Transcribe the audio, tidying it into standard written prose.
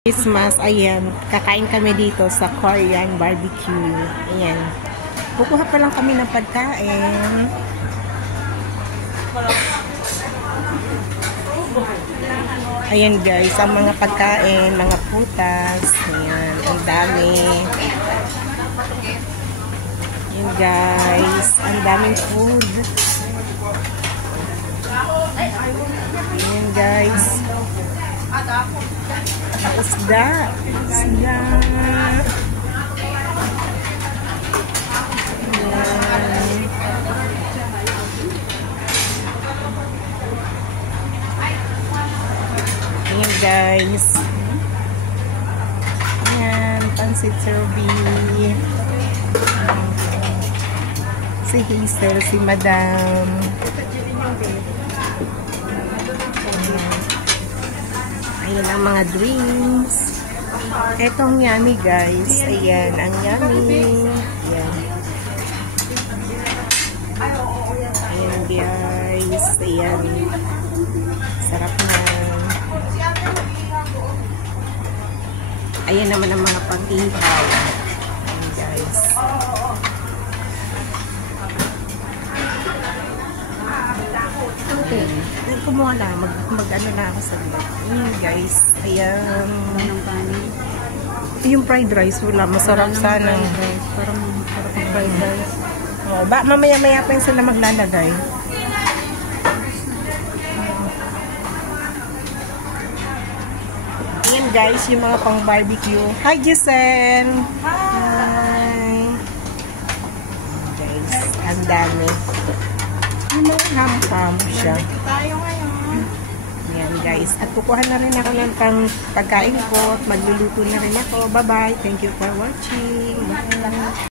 Christmas, ayan, kakain kami dito sa Korean barbecue. Ayan. Kukuha pa lang kami ng pagkain. Ayan guys, ang mga pagkain, mga putas. Ayan, ang dami. Ayan guys, ang daming food. Ayan guys. Isda. Isda. Ayan guys. Ayan, pansit serbi. Si Hazel, si Madam. Ayan ang mga drinks. Etong yummy guys. Ayan, ang yummy. Ayan. Ayan guys. Ayan. Sarap na. Ayan naman ang mga pang-ihaw. Ayan guys. Okay. Kumuha na. Mag-ano na ako sa vlog. Ayan guys. Ayan. Yung fried rice. Wala. Masarap sana. Parang fried rice. Oh, mamaya-maya pa yung sila maglalagay. Ayan guys. Yung mga pang barbecue. Hi Giselle! Hi! Guys. Ang dami. Yung mga ham-ham siya. Ayan guys. At kukuha na rin ako ng pagkain ko at magluluto na rin ako. Bye-bye. Thank you for watching. Bye.